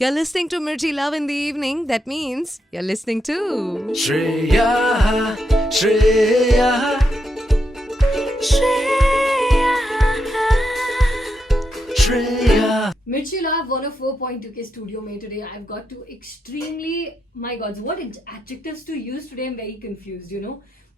You're listening to Mirchi Love in the evening. That means you're listening to Shreya, Shreya, Shreya. Mirchi Love 104.2 के studio में today I've got to extremely, my God, what adjectives to use today? I'm very confused,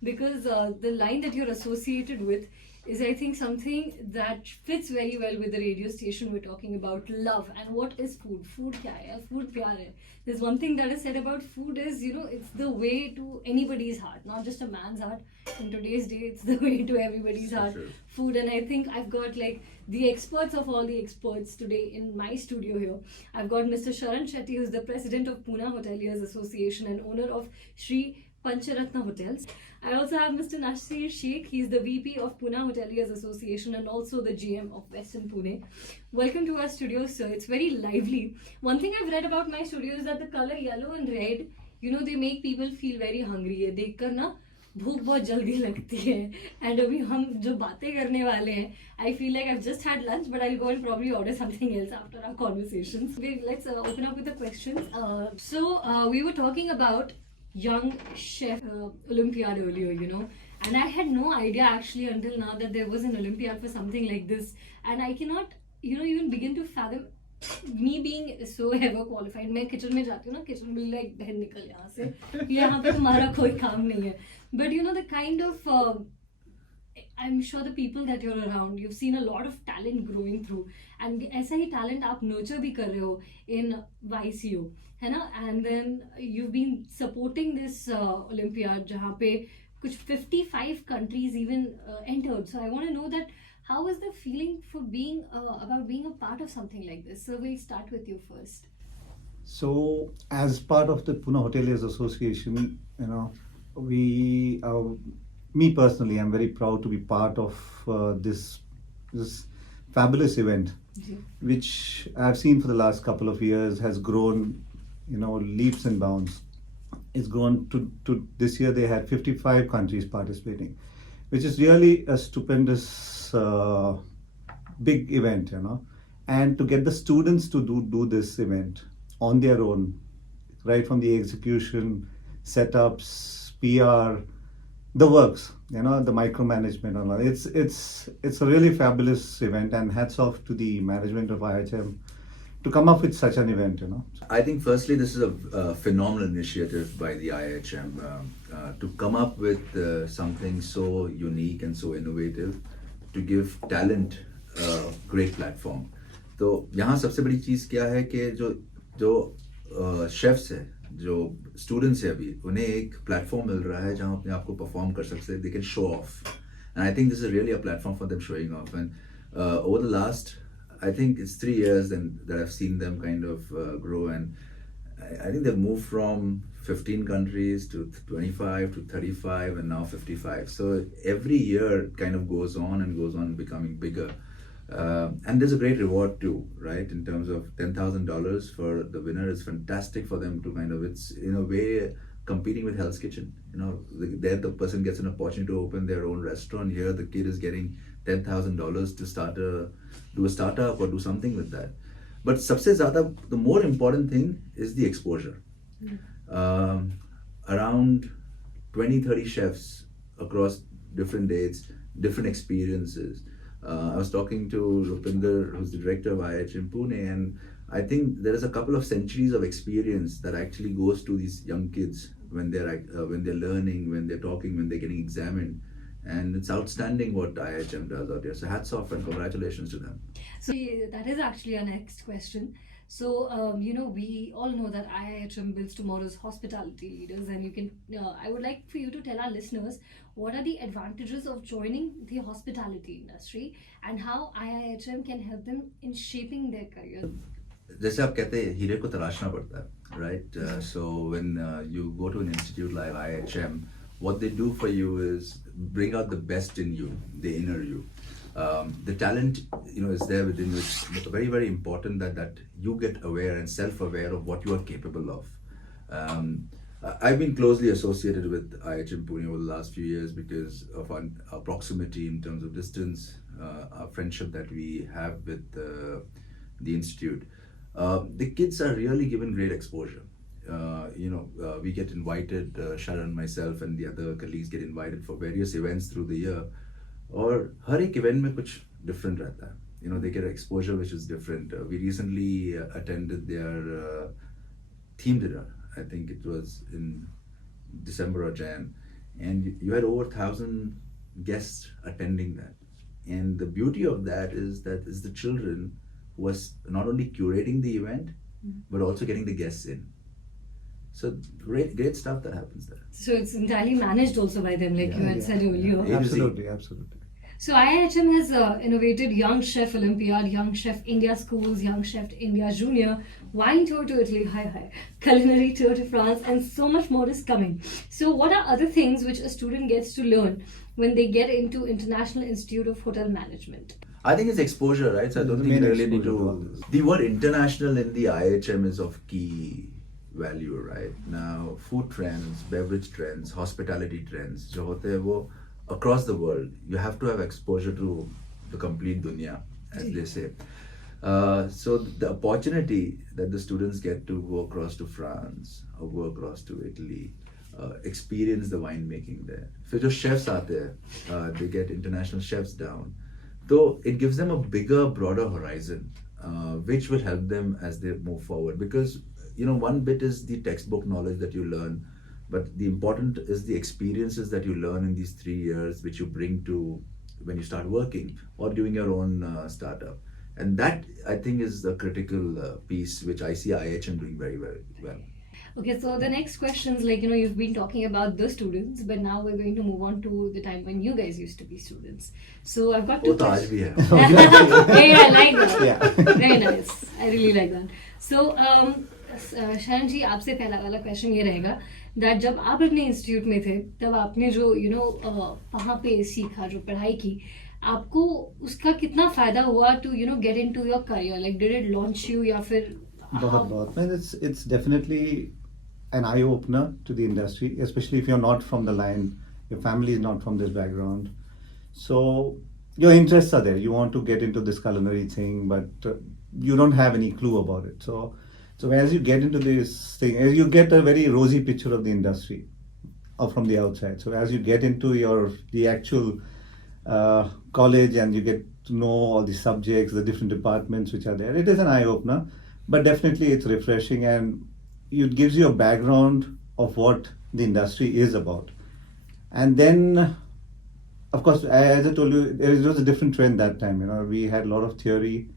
because the line that you're associated with is, I think, something that fits very well with the radio station. We're talking about love. And what is food? Food kya hai? Food pyar hai. There's one thing that is said about food is, it's the way to anybody's heart, not just a man's heart. In today's day, it's the way to everybody's heart. Sure. Food. And I think I've got the experts of all the experts today in my studio here. I've got Mr. Sharan Shetty, who's the President of Poona Hoteliers Association and owner of Sri Pancharatna Hotels. I also have Mr. Nasir Shaikh. He's the VP of Poona Hoteliers Association and also the GM of Westin Pune. Welcome to our studio, sir. It's very lively. One thing I've read about my studio is that the color yellow and red, they make people feel very hungry. ये देखकर ना भूख बहुत जल्दी लगती है. And अभी हम जो बातें करने वाले हैं, I feel like I've just had lunch, but I'll go and probably order something else after our conversations. Let's open up with the questions. We were talking about young chef Olympiad earlier, and I had no idea actually until now that there was an Olympiad for something like this, and I cannot even begin to fathom me being so ever qualified. मैं kitchen में जाती हूँ ना, kitchen में like बहन निकल यहाँ से, यहाँ पे तुम्हारा कोई काम नहीं है. But the kind of I'm sure the people that you're around, you've seen a lot of talent growing through, and ऐसा ही talent आप nurture भी कर रहे हो in YCO, है ना? And then you've been supporting this Olympiad जहाँ पे कुछ 55 countries even entered. So I want to know that how was the feeling for being about being a part of something like this? So we'll start with you first. So, as part of the Pune Hoteliers Association, we, me personally, I'm very proud to be part of this fabulous event, which I've seen for the last couple of years has grown, leaps and bounds. It's grown to this year they had 55 countries participating, which is really a stupendous big event, and to get the students to do this event on their own, right from the execution, setups, PR, the works, the micromanagement and all that. It's a really fabulous event, and hats off to the management of IIHM to come up with such an event, I think firstly this is a phenomenal initiative by the IIHM to come up with something so unique and so innovative to give talent a great platform. तो यहाँ सबसे बड़ी चीज़ क्या है कि जो chefs है, जो स्टूडेंट्स है अभी, उन्हें एक प्लेटफॉर्म मिल रहा है जहाँ अपने आप को परफॉर्म कर सकते हैं. They can show off, and I think this is really a platform for them showing off. And over the last, I think it's 3 years that I've seen them kind of grow, and I think they've moved from 15 countries to 25 to 35 and now 55. So every year it kind of goes on becoming bigger. And there's a great reward too, right? In terms of $10,000 for the winner is fantastic for them to kind of, it's in a way competing with Hell's Kitchen. There the person gets an opportunity to open their own restaurant. Here the kid is getting $10,000 to do a startup or do something with that. But सबसे ज़्यादा, the more important thing is the exposure. Around 20-30 chefs across different dates, different experiences. I was talking to Rupinder, who's the director of IIHM Pune, and I think there is a couple of centuries of experience that actually goes to these young kids when they're learning, when they're talking, when they're getting examined. And it's outstanding what IIHM does out here. So hats off and congratulations to them. So that is actually our next question. So, we all know that IIHM builds tomorrow's hospitality leaders, and you can, I would like for you to tell our listeners what are the advantages of joining the hospitality industry and how IIHM can help them in shaping their career. जैसे आप कहते हैं हीरे को तराशना पड़ता है, right? So when you go to an institute like IIHM, what they do for you is bring out the best in you, the inner you. The talent, is there within you. It's very, very important that you get aware and self-aware of what you are capable of. I've been closely associated with IIHM Pune over the last few years because of our proximity in terms of distance, our friendship that we have with the institute. the kids are really given great exposure. We get invited, Sharan, myself, and the other colleagues get invited for various events through the year. और हर एक event में कुछ different रहता है. They get exposure which is different. We recently attended their theme dinner. I think it was in December or Jan, and you had over 1,000 guests attending that. And the beauty of that is the children who was not only curating the event, but also getting the guests in. So great stuff that happens there. So it's entirely managed also by them, like you had said earlier. Yeah. Absolutely. So IIHM has innovated Young Chef Olympiad, Young Chef India Schools, Young Chef India Junior, Wine Tour to Italy, Culinary Tour to France, and so much more is coming. So what are other things which a student gets to learn when they get into International Institute of Hotel Management? I think it's exposure, right? So I don't The think you main really need exposure to all to. this. The word international in the IHM is of key value, right? Now, food trends, beverage trends, hospitality trends, जो होते हैं वो across the world, you have to have exposure to the complete dunya, as they say. So the opportunity that the students get to go across to France or go across to Italy, experience the winemaking there. फिर जो chefs आते हैं, they get international chefs down. So it gives them a bigger, broader horizon, which will help them as they move forward. Because one bit is the textbook knowledge that you learn, but the important is the experiences that you learn in these 3 years, which you bring to when you start working or doing your own startup. And that, I think, is the critical piece which I see IIHM doing very, very well. Okay, so the next questions, you've been talking about the students, but now we're going to move on to the time when you guys used to be students. So I've got two वो तो आज भी questions. है. Hey, I like that. Yeah. Very nice. I really like that. So, शरण जी, आपसे पहला वाला question ये रहेगा that जब आप अपने इंस्टीट्यूट में थे तब आपने जो वहाँ पे सीखा, जो पढ़ाई की, आपको उसका कितना फायदा हुआ to get into your career? Like, did it launch you या फिर बहुत. Man, it's definitely an eye opener to the industry, especially if you're not from the line, your family is not from this background. So your interests are there. You want to get into this culinary thing, but you don't have any clue about it. So as you get into this thing, as you get a very rosy picture of the industry from the outside. So as you get into the actual college and you get to know all the subjects, the different departments which are there, it is an eye opener. But definitely it's refreshing and it gives you a background of what the industry is about. And then, of course, as I told you, there was a different trend that time. We had a lot of theory.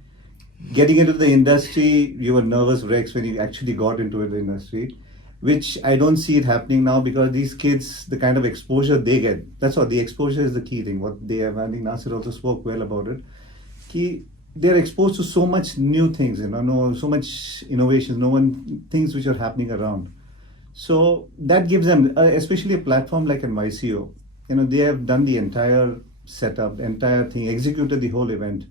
Getting into the industry, you were nervous wrecks when you actually got into the industry, which I don't see it happening now because these kids, the kind of exposure they get, that's what the exposure is the key thing. What they have, I think Nasir also spoke well about it. They're exposed to so much new things, so much innovations, things which are happening around. So that gives them, especially a platform like NYCO, they have done the entire setup, the entire thing, executed the whole event.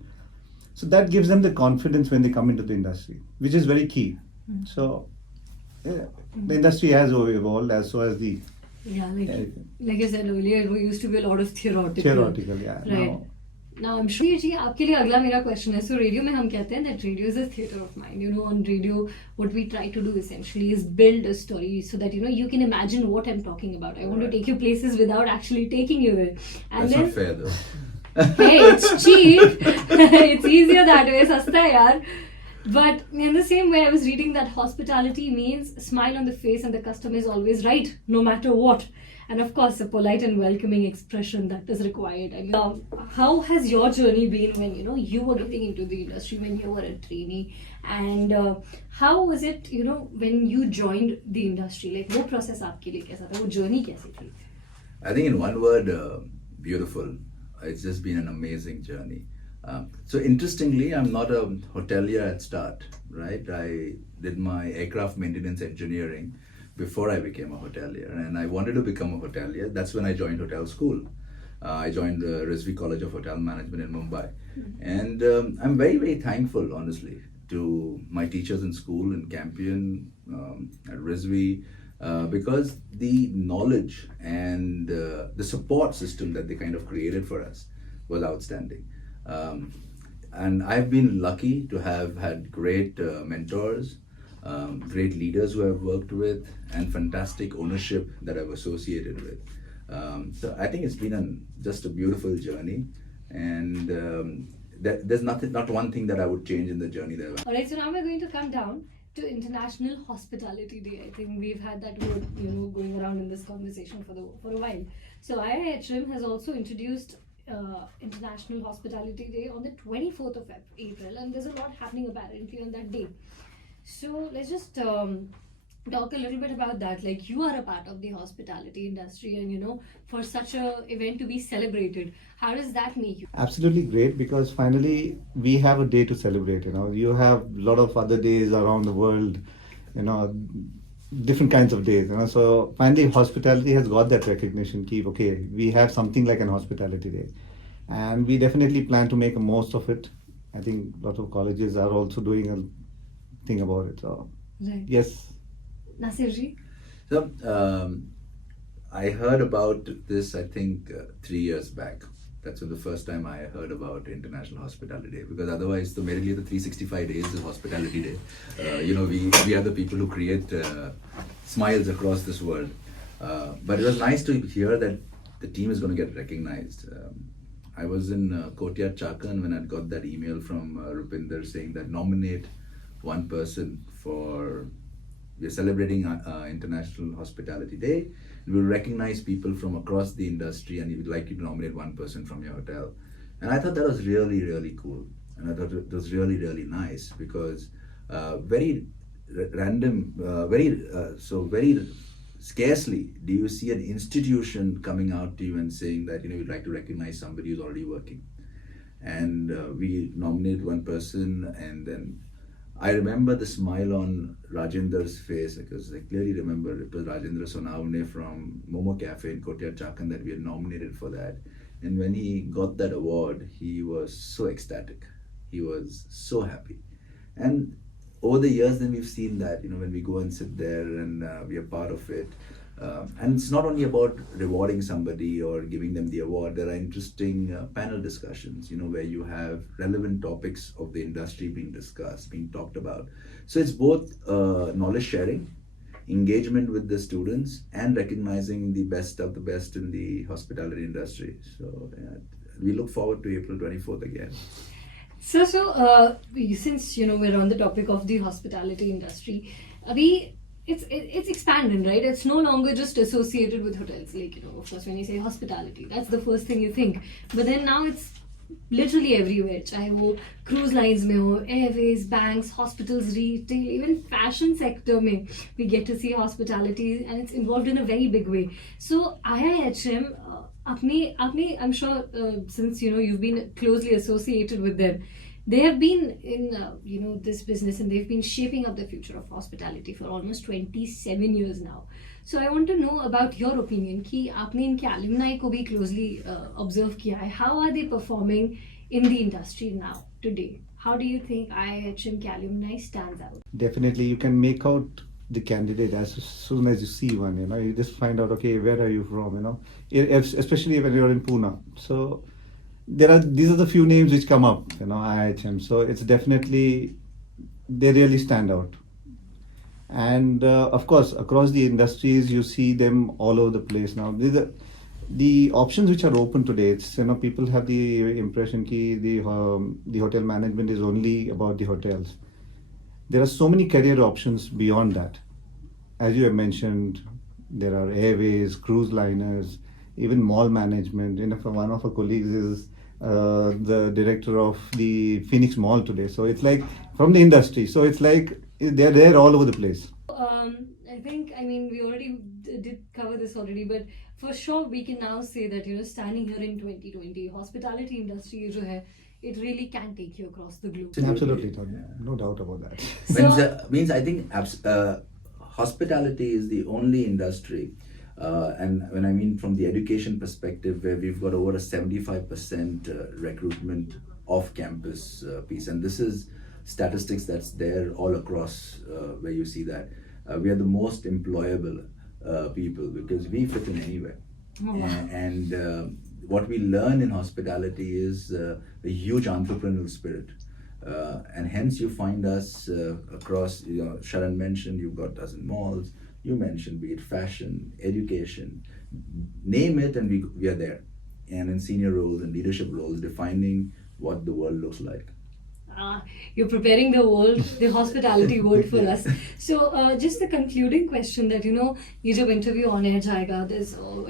So that gives them the confidence when they come into the industry, which is very key. Mm-hmm. So the industry has evolved as so as the... Yeah, like I said earlier, it used to be a lot of theoretical. Theoretical, yeah. Right. Now I'm sure जी आपके लिए अगला मेरा question है. So radio में हम कहते हैं that radio is a theater of mind. On radio, what we try to do essentially is build a story so that you can imagine what I'm talking about. I want to take you places without actually taking you there. And That's then, not fair though. Hey, it's cheap. It's easier that way. सस्ता है यार. But in the same way, I was reading that hospitality means a smile on the face and the customer is always right, no matter what. And of course, a polite and welcoming expression that is required. I mean, how has your journey been when you were getting into the industry, when you were a trainee, and how was it when you joined the industry? Like, वो process आपके लिए कैसा था? वो journey कैसी थी? I think in one word, beautiful. It's just been an amazing journey. So interestingly, I'm not a hotelier at start, right? I did my aircraft maintenance engineering before I became a hotelier, and I wanted to become a hotelier. That's when I joined hotel school. I joined the Rizvi College of Hotel Management in Mumbai. And I'm very, very thankful, honestly, to my teachers in school in Campion, at Rizvi, because the knowledge and the support system that they kind of created for us was outstanding. and I've been lucky to have had great mentors, great leaders who I've worked with, and fantastic ownership that I've associated with. So I think it's been just a beautiful journey, and there's not one thing that I would change in the journey there. All right, so now we're going to come down to International Hospitality Day. I think we've had that word, going around in this conversation for a while. So IIHM has also introduced International Hospitality Day on the 24th of April, and there's a lot happening apparently on that day. So let's just talk a little bit about that. Like, you are a part of the hospitality industry, and for such a event to be celebrated, how does that make you? Absolutely great, because finally we have a day to celebrate. You have a lot of other days around the world, different kinds of days. So finally hospitality has got that recognition. Okay, we have something like an hospitality day, and we definitely plan to make a most of it. I think a lot of colleges are also doing a thing about it. So Right. yes. Nasir ji? So I heard about this, I think, 3 years back. That's the first time I heard about International Hospitality Day, because otherwise, the merely the 365 days is Hospitality Day. We are the people who create smiles across this world. But it was nice to hear that the team is going to get recognized. I was in Kotiad Chakan when I got that email from Rupinder saying that nominate one person for. We're celebrating International Hospitality Day. We'll recognize people from across the industry, and we would like you to nominate one person from your hotel. And I thought that was really, really cool. And I thought it was really, really nice, because very random, very scarcely do you see an institution coming out to you and saying that you'd like to recognize somebody who's already working. And we nominate one person, and then I remember the smile on Rajendra's face, because I clearly remember it was Rajendra Sonavne from Momo Cafe in Kotiad Chakan that we had nominated for that. And when he got that award, he was so ecstatic. He was so happy. And over the years, then we've seen that, when we go and sit there and we are part of it. And it's not only about rewarding somebody or giving them the award. There are interesting panel discussions, where you have relevant topics of the industry being discussed, being talked about. So it's both knowledge sharing, engagement with the students, and recognizing the best of the best in the hospitality industry. So we look forward to April 24th again. So since we're on the topic of the hospitality industry, it's expanded, right? It's no longer just associated with hotels. Like, of course, when you say hospitality, that's the first thing you think. But then now it's literally everywhere. Chahe wo cruise lines mein ho, airways, banks, hospitals, retail, even fashion sector mein, we get to see hospitality, and it's involved in a very big way. So IIHM, I'm sure since you've been closely associated with them, they have been in this business, and they've been shaping up the future of hospitality for almost 27 years now. So I want to know about your opinion कि आपने इनके alumni को भी closely observe किया है. How are they performing in the industry now today? How do you think IIHM के alumni stands out? Definitely, you can make out the candidate as soon as you see one. You just find out, okay, where are you from? Especially when you're in Poona. So these are the few names which come up, IIHM. So it's definitely, they really stand out. And of course, across the industries, you see them all over the place now. The options which are open today, it's people have the impression that the hotel management is only about the hotels. There are so many career options beyond that. As you have mentioned, there are airways, cruise liners, even mall management. One of our colleagues is the director of the Phoenix Mall today. So it's like from the industry. So it's like they're there all over the place. I mean, we already did cover this already, but for sure we can now say that, standing here in 2020, hospitality industry jo hai, it really can take you across the globe. Absolutely, no doubt about that. Means I think hospitality is the only industry, and when I mean from the education perspective, where we've got over a 75% recruitment off-campus piece, and this is statistics that's there all across where you see that. We are the most employable people because we fit in anywhere. Oh, wow. And what we learn in hospitality is a huge entrepreneurial spirit. And hence you find us across, Sharan mentioned, you've got us in malls, you mentioned, be it fashion, education, name it, and we are there. And in senior roles and leadership roles, defining what the world looks like. You're preparing the hospitality world for us. So just the concluding question that, ये जब interview on air जाएगा,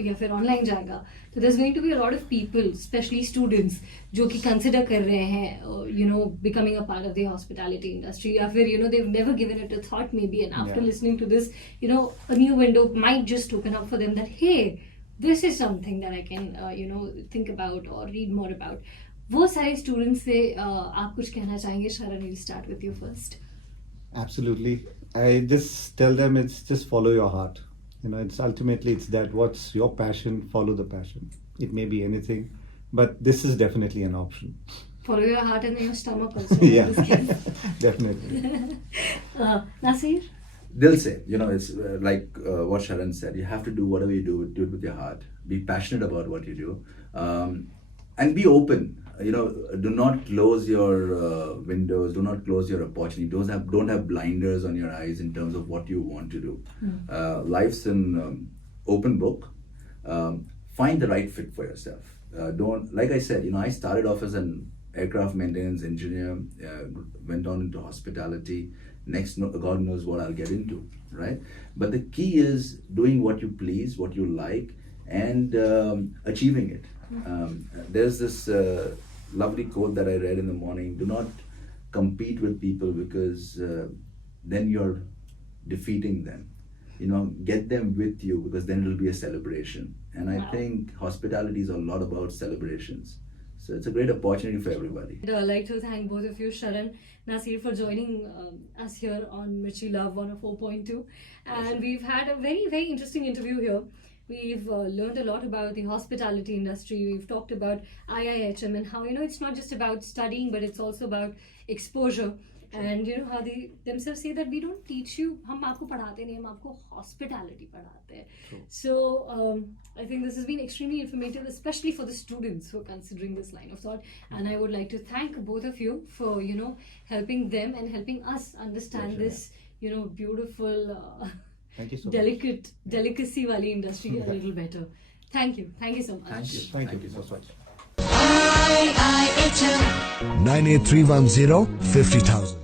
या फिर online जाएगा, so there's going to be a lot of people, especially students, जो कि consider कर रहे हैं, becoming a part of the hospitality industry, या फिर, they've never given it a thought maybe, and after listening to this, a new window might just open up for them that, hey, this is something that I can, think about or read more about. वो सारे students से आप कुछ कहना चाहेंगे? Sharan, we'll start with you first. Absolutely. I just tell them it's just follow your heart. It's ultimately it's that what's your passion, follow the passion. It may be anything, but this is definitely an option. Follow your heart and your stomach also. Yeah, definitely. Nasir? They'll say, it's like what Sharan said, you have to do whatever you do it with your heart. Be passionate about what you do. And be open. Do not close your windows. Do not close your opportunity. Don't have blinders on your eyes in terms of what you want to do. Life's an open book. Find the right fit for yourself. Like I said, I started off as an aircraft maintenance engineer, went on into hospitality. Next, God knows what I'll get into, right? But the key is doing what you please, what you like, and achieving it. There's this lovely quote that I read in the morning: do not compete with people, because then you're defeating them. Get them with you, because then it'll be a celebration. And I think hospitality is a lot about celebrations. So it's a great opportunity for everybody. I'd like to thank both of you, Sharan, Nasir, for joining us here on Mirchi Love 104.2. And we've had a very, very interesting interview here. We've learned a lot about the hospitality industry. We've talked about IIHM and how, it's not just about studying, but it's also about exposure. And how they themselves say that we don't teach you, हम आपको पढ़ाते नहीं, हम आपको hospitality पढ़ाते हैं. So I think this has been extremely informative, especially for the students who are considering this line of thought. And I would like to thank both of you for helping them and helping us understand this beautiful, Thank you so delicate delicacy wali industry a little better. Thank you so much. Thank you so much. IIHM 98310 50,000.